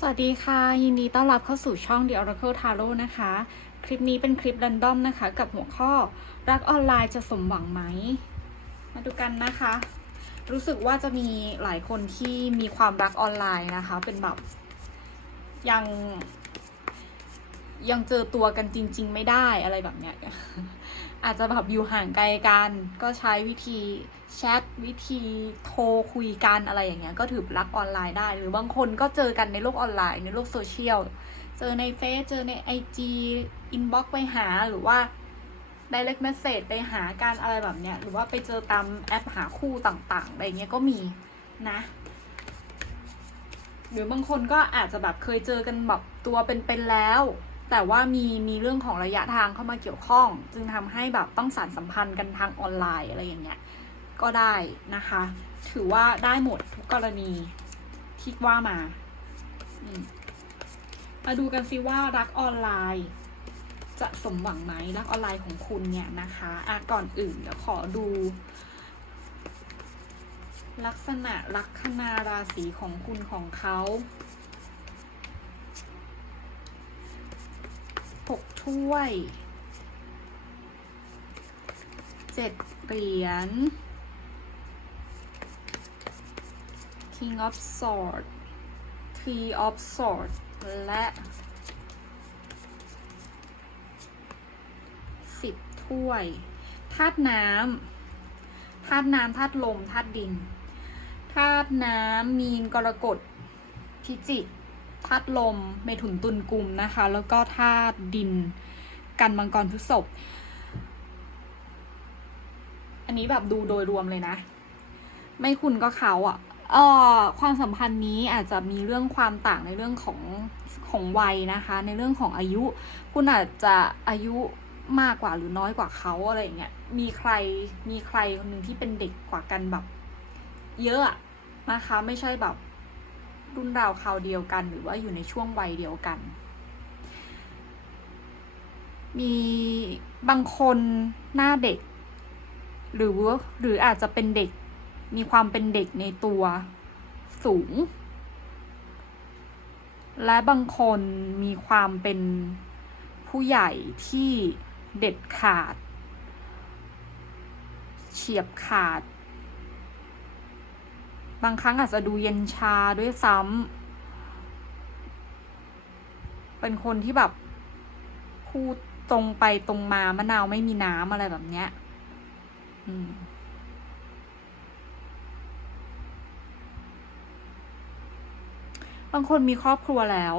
สวัสดีค่ะ ยินดีต้อนรับเข้าสู่ช่อง The Oracle Tarot นะคะ คลิปนี้เป็นคลิป r รนดอมนะคะ กับหัวข้อรักออนไลน์จะสมหวังไหม มาดูกันนะคะ รู้สึกว่าจะมีหลายคนที่มีความรักออนไลน์นะคะ เป็นแบบยังยังเจอตัวกันจริง ๆ ไม่ได้อะไรแบบเนี้ย อาจจะแบบอยู่ห่างไกลกัน ก็ใช้วิธีแชทวิธีโทรคุยกันอะไรอย่างเงี้ยก็ถือรักออนไลน์ได้ หรือบางคนก็เจอกันในโลกออนไลน์ในโลกโซเชียลเจอในเฟซเจอในไอจีอินบ็อกไปหาหรือว่า direct message ไปหาการอะไรแบบเนี้ย หรือว่าไปเจอตามแอปหาคู่ต่างๆอะไรเงี้ยก็มีนะ หรือบางคนก็อาจจะแบบเคยเจอกันแบบตัวเป็นๆแล้ว แต่ว่ามีมีเรื่องของระยะทางเข้ามาเกี่ยวข้อง จึงทำให้แบบต้องสารสัมพันธ์กันทางออนไลน์อะไรอย่างเงี้ยก็ได้นะคะ ถือว่าได้หมดทุกกรณีที่ว่ามาอืมมาดูกันซิว่ารักออนไลน์ จะสมหวังไหมรักออนไลน์ของคุณเนี่ยนะคะอะก่อนอื่นเดี๋ยวขอดู ลักษณะลัคนาราศีของคุณของเขาหก ถ้วยเจ็ดเหรียญ King of Swords Three of Swords และสิบถ้วยธาตุน้ำธาตุน้ำธาตุลมธาตุดินธาตุน้ำมีนกรกฎพิจิก ธาตุลมเมถุนตุลกุมนะคะ แล้วก็ธาตุดินกันมังกรพฤษภอันนี้แบบดูโดยรวมเลยนะ ไม่คุณก็เขาอะ่ะเออความสัมพันธ์นี้อาจจะมีเรื่องความต่างในเรื่องของของวัยนะคะ ในเรื่องของอายุ คุณอาจจะอายุมากกว่าหรือน้อยกว่าเขาอะไรอย่างเงี้ยมีใครมีใครคนหนึ่งที่เป็นเด็กกว่ากันแบบ เยอะอะนะคะ ไม่ใช่แบบ รุ่นราวคราวเดียวกัน หรือว่าอยู่ในช่วงวัยเดียวกัน มีบางคนหน้าเด็ก หรือหรืออาจจะเป็นเด็ก มีความเป็นเด็กในตัวสูง และบางคนมีความเป็นผู้ใหญ่ที่เด็ดขาด เฉียบขาด บางครั้งอาจจะดูเย็นชาด้วยซ้ำเป็นคนที่แบบพูดตรงไปตรงมามะนาวไม่มีน้ำอะไรแบบเนี้ย อืมบางคนมีครอบครัวแล้ว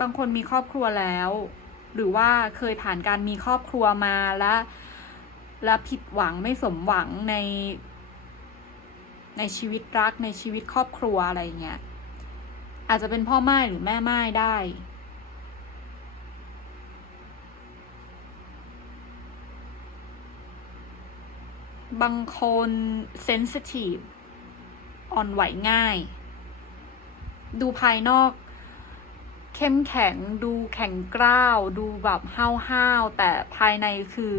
บางคนมีครอบครัวแล้ว หรือว่าเคยผ่านการมีครอบครัวมาและและผิดหวังไม่สมหวังใน ในชีวิตรักในชีวิตครอบครัวอะไรเงี้ยอาจจะเป็นพ่อไม้หรือแม่ไม้ได้ บางคนเซนซิทีฟอ่อนไหวง่าย ดูภายนอกเข้มแข็งดูแข็งกร้าว ดูแบบห้าวๆแต่ภายในคือ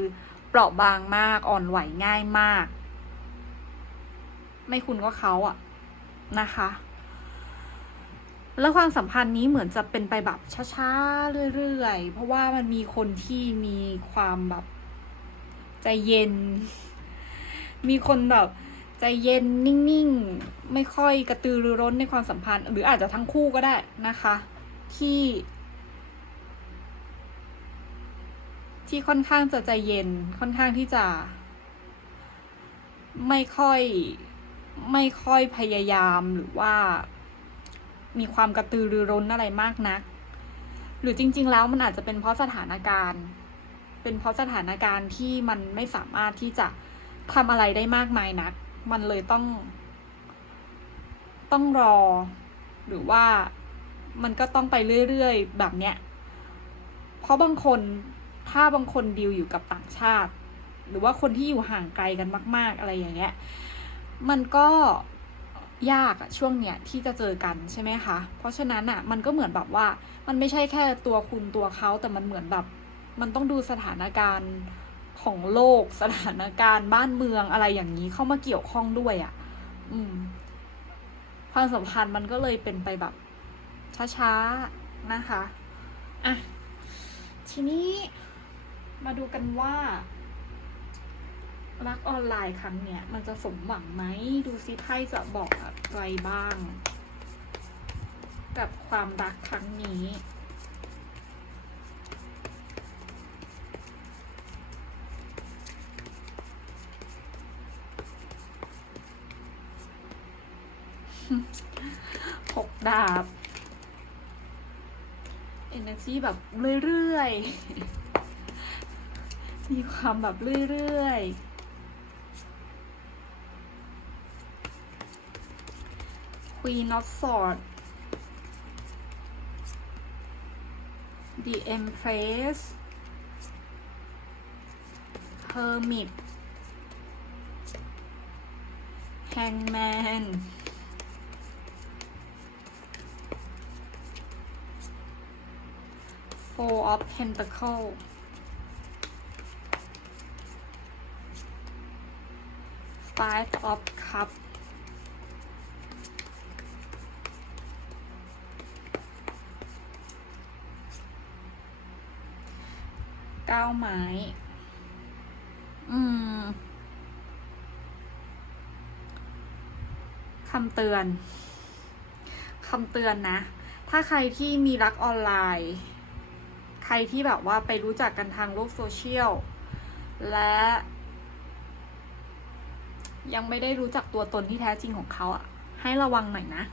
เปราะบางมากอ่อนไหวง่ายมาก ไม่คุณก็เขาอะนะคะ แล้วความสัมพันธ์นี้เหมือนจะเป็นไปแบบช้าๆเรื่อยๆ เพราะว่ามันมีคนที่มีความแบบใจเย็น มีคนแบบใจเย็นนิ่งๆ ไม่ค่อยกระตือรือร้นในความสัมพันธ์ หรืออาจจะทั้งคู่ก็ได้นะคะ ที่ ที่ค่อนข้างจะใจเย็นค่อนข้างที่จะ ไม่ค่อย ไม่ค่อยพยายามหรือว่า มีความกระตือรือร้นอะไรมากนัก หรือจริง ๆ แล้วมันอาจจะเป็นเพราะสถานการณ์ เป็นเพราะสถานการณ์ที่มันไม่สามารถที่จะทำอะไรได้มากมายนัก มันเลยต้อง ต้องรอ หรือว่ามันก็ต้องไปเรื่อยๆ แบบเนี้ย เพราะบางคนถ้าบางคนดีลอยู่กับต่างชาติ หรือว่าคนที่อยู่ห่างไกลกันมาก ๆ อะไรอย่างเงี้ย มันก็ยากอะช่วงเนี้ยที่จะเจอกันใช่ไหมคะ เพราะฉะนั้นอะมันก็เหมือนแบบว่ามันไม่ใช่แค่ตัวคุณตัวเขาแต่มันเหมือนแบบ มันต้องดูสถานการณ์ของโลกสถานการณ์บ้านเมืองอะไรอย่างนี้เข้ามาเกี่ยวข้องด้วยอะ่ะ อืม ความสัมพันธ์มันก็เลยเป็นไปแบบช้าๆนะคะ อะ ทีนี้มาดูกันว่า รักออนไลน์ครั้งเนี้ยมันจะสมหวังไหมดูซิไพ่จะบอกอะไรบ้าง กับความรักครั้งนี้หกดาบ energy แบบเรื่อยๆ มีความแบบเรื่อยๆ Queen of Swords. The Empress Hermit. Hangman. Four of Pentacle Five of Cup เก้าไม้ อืมคำเตือนคำเตือนนะ ถ้าใครที่มีรักออนไลน์ ใครที่แบบว่าไปรู้จักกันทางโลกโซเชียล และ ยังไม่ได้รู้จักตัวตนที่แท้จริงของเขาอะให้ระวังหน่อยนะ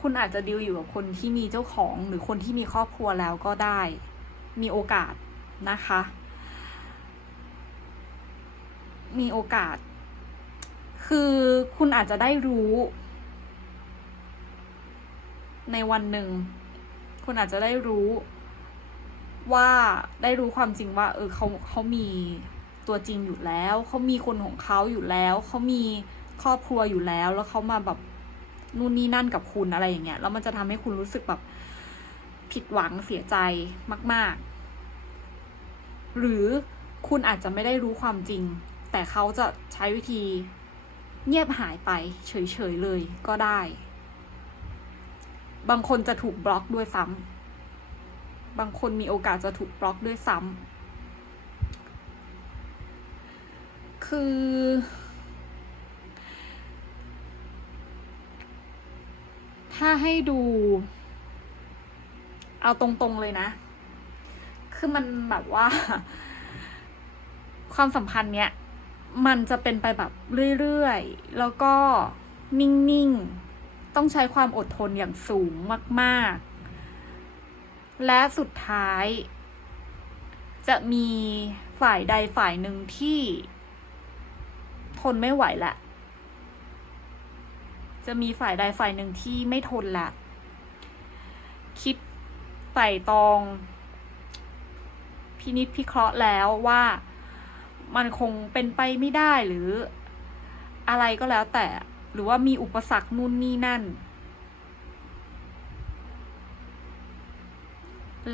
คุณอาจจะดีลอยู่กับคนที่มีเจ้าของหรือคนที่มีครอบครัวแล้วก็ได้ มีโอกาสนะคะ มีโอกาส คือคุณอาจจะได้รู้ ในวันหนึ่ง คุณอาจจะได้รู้ว่าได้รู้ความจริงว่า เออเขาเขามีตัวจริงอยู่แล้ว เขามีคนของเขาอยู่แล้ว เขามีครอบครัวอยู่แล้ว แล้วเขามาแบบนู่นนี่นั่นกับคุณอะไรอย่างเงี้ย แล้วมันจะทำให้คุณรู้สึกแบบผิดหวังเสียใจมาก ๆ หรือคุณอาจจะไม่ได้รู้ความจริง แต่เขาจะใช้วิธีเงียบหายไปเฉยๆเลยก็ได้ บางคนจะถูกบล็อกด้วยซ้ำบางคนมีโอกาสจะถูกบล็อกด้วยซ้ำคือ ถ้าให้ดู เอาตรงๆเลยนะ คือมันแบบว่า ความสัมพันธ์เนี้ย มันจะเป็นไปแบบเรื่อยๆ แล้วก็นิ่งๆ ต้องใช้ความอดทนอย่างสูงมากๆ และสุดท้าย จะมีฝ่ายใดฝ่ายหนึ่งที่ทนไม่ไหวละ จะมีฝ่ายใดฝ่ายหนึ่งที่ไม่ทนละ คิดไต่ตอง พินิจพิเคราะห์แล้วว่า มันคงเป็นไปไม่ได้หรืออะไรก็แล้วแต่ หรือว่ามีอุปสรรคนู่นนี่นั่น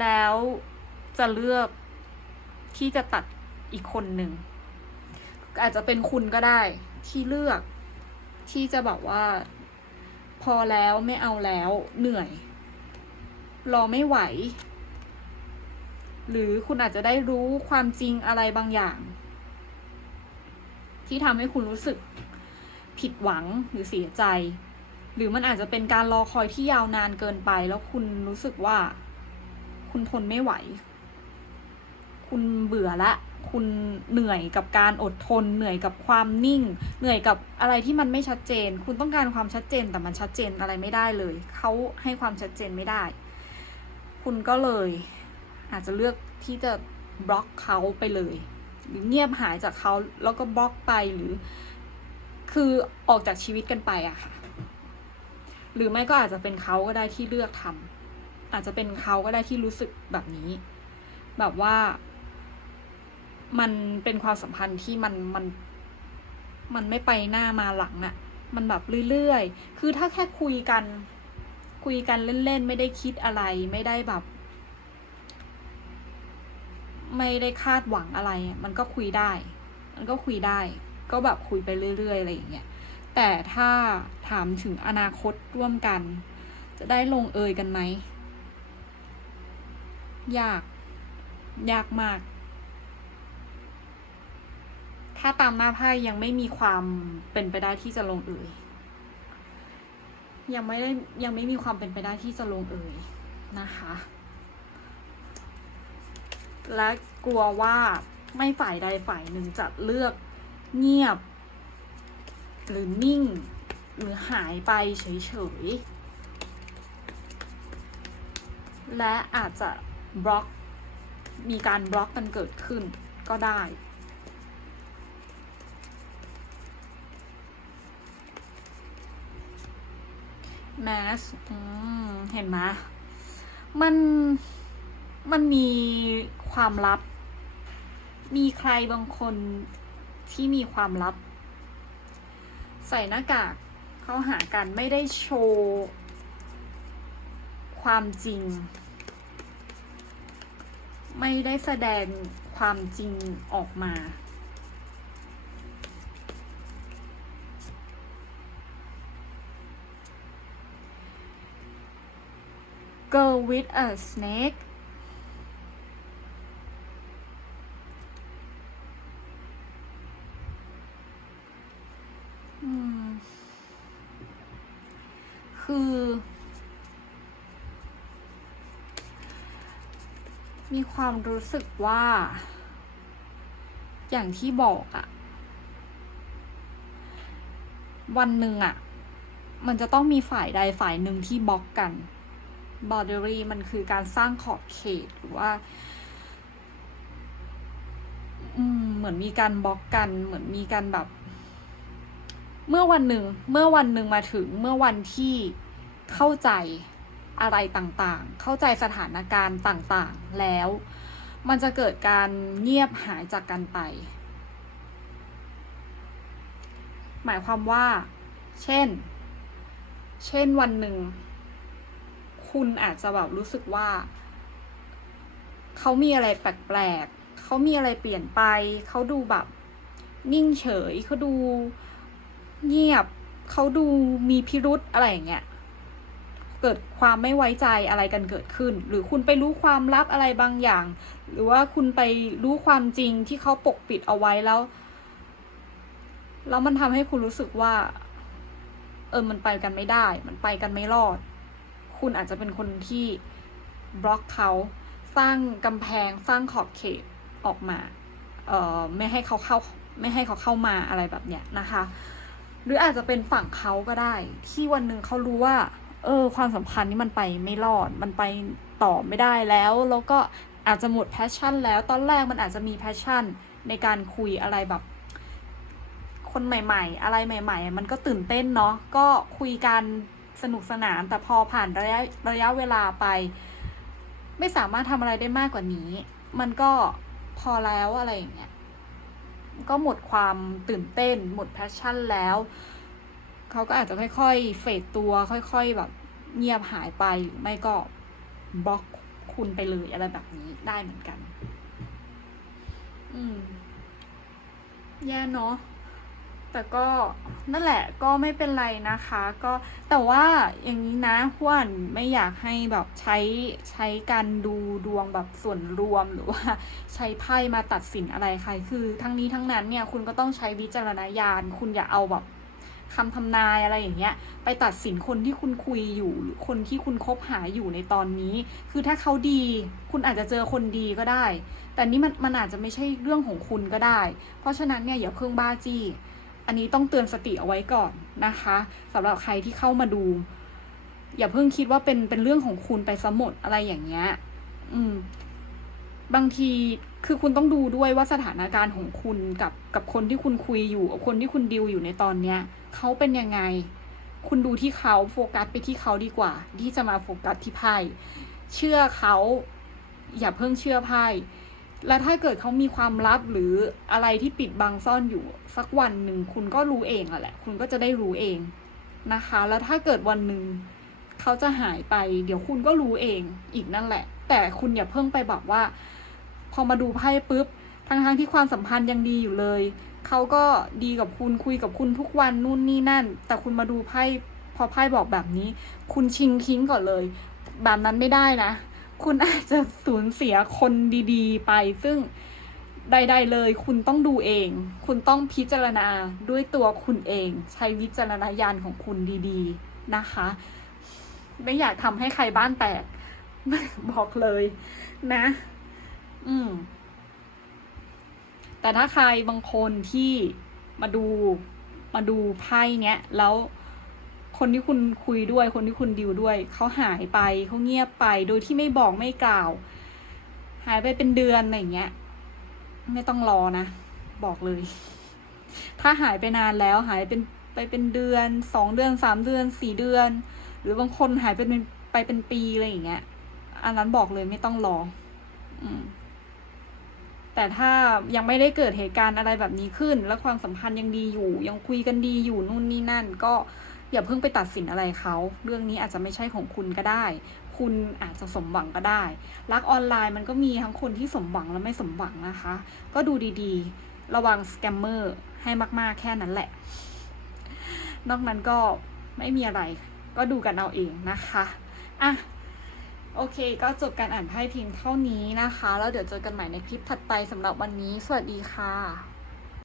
แล้วจะเลือกที่จะตัดอีกคนหนึ่ง อาจจะเป็นคุณก็ได้ที่เลือกที่จะแบบว่า พอแล้วไม่เอาแล้วเหนื่อย รอไม่ไหว หรือคุณอาจจะได้รู้ความจริงอะไรบางอย่าง ที่ทำให้คุณรู้สึกผิดหวังหรือเสียใจ หรือมันอาจจะเป็นการรอคอยที่ยาวนานเกินไป แล้วคุณรู้สึกว่า คุณทนไม่ไหว คุณเบื่อละ คุณเหนื่อยกับการอดทน เหนื่อยกับความนิ่ง เหนื่อยกับอะไรที่มันไม่ชัดเจน คุณต้องการความชัดเจนแต่มันชัดเจนอะไรไม่ได้เลย เขาให้ความชัดเจนไม่ได้ คุณก็เลย อาจจะเลือกที่จะบล็อกเขาไปเลย หรือเงียบหายจากเขาแล้วก็บล็อกไปหรือ คือออกจากชีวิตกันไปอะค่ะ หรือไม่ก็อาจจะเป็นเขาก็ได้ที่เลือกทำอาจจะเป็นเขาก็ได้ที่รู้สึกแบบนี้ แบบว่ามันเป็นความสัมพันธ์ที่มันมันมันไม่ไปหน้ามาหลังอะมันแบบเรื่อยๆ คือถ้าแค่คุยกัน คุยกันเล่นๆ ไม่ได้คิดอะไร ไม่ได้แบบ ไม่ได้คาดหวังอะไร มันก็คุยได้ มันก็คุยได้ ก็แบบคุยไปเรื่อยๆอะไรอย่างเงี้ย แต่ถ้าถามถึงอนาคตร่วมกัน จะได้ลงเอยกันไหม ยาก ยากมาก ถ้าตามหน้าไพ่ยังไม่มีความเป็นไปได้ที่จะลงเอยยังไม่ได้ยังไม่มีความเป็นไปได้ที่จะลงเอยนะคะ และกลัวว่าไม่ฝ่ายใดฝ่ายหนึ่งจะเลือกเงียบ หรือนิ่ง หรือหายไปเฉยๆ และอาจจะบล็อก มีการบล็อกกันเกิดขึ้นก็ได้แมสเห็นไหมมัน มันมีความลับ มีใครบางคนที่มีความลับ ใส่หน้ากากเข้าหากันไม่ได้โชว์ ความจริง ไม่ได้แสดงความจริงออกมา Girl with a snake อืม คือ มี ความรู้สึกว่า อย่างที่บอกอะวันหนึ่งอะมันจะต้องมีฝ่ายใดฝ่ายหนึ่งที่บล็อกกัน boundary มันคือการสร้างขอบเขตหรือว่าเหมือนมีการบล็อกกัน เหมือนมีการแบบ เมื่อวันหนึ่ง เมื่อวันหนึ่งมาถึง เมื่อวันที่เข้าใจ อะไรต่างๆ เข้าใจสถานการณ์ต่างๆ แล้ว มันจะเกิดการเงียบหายจากกันไป หมายความว่า เช่น เช่นวันหนึ่ง คุณอาจจะแบบรู้สึกว่า เขามีอะไรแปลกๆ เขามีอะไรเปลี่ยนไป เขาดูแบบ นิ่งเฉย เขาดูเงียบ เขาดูมีพิรุธอะไรอย่างเงี้ย เกิดความไม่ไว้ใจอะไรกันเกิดขึ้น หรือคุณไปรู้ความลับอะไรบางอย่าง หรือว่าคุณไปรู้ความจริงที่เขาปกปิดเอาไว้แล้ว แล้วมันทำให้คุณรู้สึกว่า เออมันไปกันไม่ได้ มันไปกันไม่รอด คุณอาจจะเป็นคนที่บล็อกเขาสร้างกำแพงสร้างขอบเขตออกมาเอ่อไม่ให้เขาเข้าไม่ให้เขาเข้ามาอะไรแบบเนี้ยนะคะ หรืออาจจะเป็นฝั่งเขาก็ได้ ที่วันหนึ่งเขารู้ว่า เออ ความสัมพันธ์นี้มันไปไม่รอด มันไปต่อไม่ได้แล้ว แล้วก็อาจจะหมดแพชชั่น แล้ว ตอนแรกมันอาจจะมีแพชชั่นในการคุยอะไรแบบ คนใหม่ ๆ อะไรใหม่ ๆ มันก็ตื่นเต้นเนาะ ก็คุยกันสนุกสนาน แต่พอผ่านระยะระยะเวลาไป ไม่สามารถทำอะไรได้มากกว่านี้ มันก็พอแล้วอะไรอย่างเงี้ย ก็หมดความตื่นเต้น หมดแพชชั่นแล้ว เขาก็อาจจะค่อยๆ เฟดตัว ค่อยๆ แบบเงียบหายไปหรือไม่ก็บล็อกคุณไปเลยอะไรแบบนี้ได้เหมือนกัน อืม แย่เนาะแต่ก็นั่นแหละก็ไม่เป็นไรนะคะ ก็แต่ว่าอย่างนี้นะหวานไม่อยากให้แบบใช้ใช้การดูดวงแบบส่วนรวมหรือว่าใช้ไพ่มาตัดสินอะไรใคร คือทั้งนี้ทั้งนั้นเนี่ยคุณก็ต้องใช้วิจารณญาณ คุณอย่าเอาแบบ คำทำนายอะไรอย่างเงี้ย ไปตัดสินคนที่คุณคุยอยู่หรือคนที่คุณคบหาอยู่ในตอนนี้ คือถ้าเขาดี คุณอาจจะเจอคนดีก็ได้ แต่นี่มันมันอาจจะไม่ใช่เรื่องของคุณก็ได้ เพราะฉะนั้นเนี่ยอย่าเพิ่งบ้าจี้ อันนี้ต้องเตือนสติเอาไว้ก่อนนะคะสำหรับใครที่เข้ามาดู อย่าเพิ่งคิดว่าเป็นเป็นเรื่องของคุณไปซะหมดอะไรอย่างเงี้ย อืม บางทีคือคุณต้องดูด้วยว่าสถานการณ์ของคุณกับกับคนที่คุณคุยอยู่กับคนที่คุณดิวอยู่ในตอนเนี้ยเขาเป็นยังไง คุณดูที่เขาโฟกัสไปที่เขาดีกว่า ที่จะมาโฟกัสที่ไพ่เชื่อเขาอย่าเพิ่งเชื่อไพ่แล้วถ้าเกิดเขามีความลับหรืออะไรที่ปิดบังซ่อนอยู่สักวันหนึ่งคุณก็รู้เองอะแหละ คุณก็จะได้รู้เองนะคะ แล้วถ้าเกิดวันหนึ่งเขาจะหายไป เดี๋ยวคุณก็รู้เองอีกนั่นแหละ แต่คุณอย่าเพิ่งไปบอกว่า พอมาดูไพ่ปุ๊บทั้งๆที่ความสัมพันธ์ยังดีอยู่เลย เขาก็ดีกับคุณคุยกับคุณทุกวันนู่นนี่นั่น แต่คุณมาดูไพ่พอไพ่บอกแบบนี้ คุณชิงทิ้งก่อนเลย แบบนั้นไม่ได้นะ คุณอาจจะสูญเสียคนดีๆ ไป ซึ่งใด ๆ เลย คุณต้องดูเอง คุณต้องพิจารณาด้วยตัวคุณเอง ใช้วิจารณญาณของคุณดีๆนะคะ ไม่อยากทำให้ใครบ้านแตกบอกเลยนะ อืม แต่ถ้าใครบางคนที่มาดูมาดูไพ่เนี้ย แล้วคนที่คุณคุยด้วย คนที่คุณดิวด้วย เขาหายไปเขาเงียบไป โดยที่ไม่บอกไม่กล่าว หายไปเป็นเดือนอะไรเงี้ย ไม่ต้องรอนะ บอกเลย ถ้าหายไปนานแล้วหายเป็นไปเป็นเดือนสองเดือนสามเดือนสี่เดือน หรือบางคนหายไปเป็นไปเป็นปีอะไรอย่างเงี้ย อันนั้นบอกเลยไม่ต้องรอ อืม แต่ถ้ายังไม่ได้เกิดเหตุการณ์อะไรแบบนี้ขึ้น และความสัมพันธ์ยังดีอยู่ ยังคุยกันดีอยู่นู่นนี่นั่น ก็อย่าเพิ่งไปตัดสินอะไรเขาเรื่องนี้อาจจะไม่ใช่ของคุณก็ได้ คุณอาจจะสมหวังก็ได้ รักออนไลน์มันก็มีทั้งคนที่สมหวังและไม่สมหวังนะคะ ก็ดูดีๆ ระวังสแกมเมอร์ให้มากๆ แค่นั้นแหละ นอกนั้นก็ไม่มีอะไร ก็ดูกันเอาเองนะคะอะ โอเค ก็จบการอ่านไพ่เพียงเท่านี้นะคะ แล้วเดี๋ยวเจอกันใหม่ในคลิปถัดไปสำหรับวันนี้ สวัสดีค่ะ